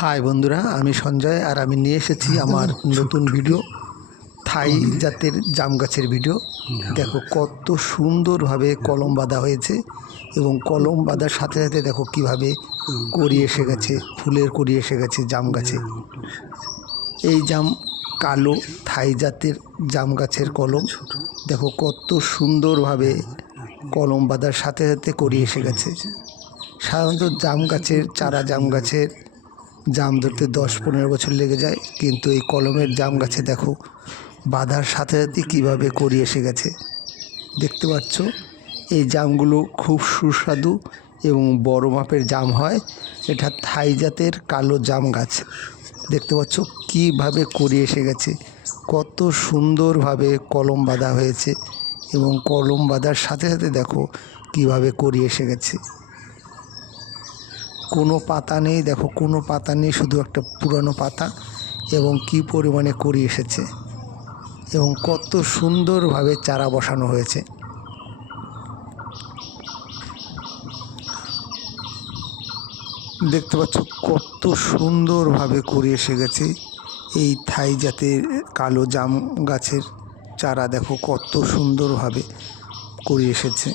High বন্ধুরা, আমি সঞ্জয় আর আমি নিয়ে এসেছি আমার নতুন ভিডিও থাই জাতের জাম গাছের ভিডিও। দেখো কত সুন্দরভাবে কলম বাঁধা হয়েছে এবং কলম বাঁধার সাথে সাথে দেখো কিভাবে কড়ি এসে গেছে, ফুলের কড়ি এসে গেছে জাম গাছে। এই জাম কালো থাই জাতের জাম গাছের কলম, দেখো কত সুন্দরভাবে কলম বাঁধার সাথে সাথে কড়ি এসে গেছে। সাধারণত জাম গাছের চারা জাম গাছের জাম ধরতে 10-15 বছর লেগে যায়, কিন্তু এই কলমের জাম গাছে দেখো বাঁধার সাথে সাথে কীভাবে কড়ি এসে গেছে। দেখতে পাচ্ছ এই জামগুলো খুব সুস্বাদু এবং বড় মাপের জাম হয়। এটা থাই জাতের কালো জাম গাছ। দেখতে পাচ্ছ কীভাবে কড়ি এসে গেছে, কত সুন্দরভাবে কলম বাঁধা হয়েছে এবং কলম বাঁধার সাথে সাথে দেখো কীভাবে কড়ি এসে গেছে। কোনো পাতা নেই, দেখো কোনো পাতা নেই, শুধু একটা পুরানো পাতা এবং কি পরিমাণে কড়ি এসেছে এবং কত সুন্দরভাবে চারা বসানো হয়েছে। দেখতে পাচ্ছ কত সুন্দরভাবে কড়ি এসে গেছে। এই থাই জাতের কালো জাম গাছের চারা দেখো কত সুন্দরভাবে কড়ি এসেছে।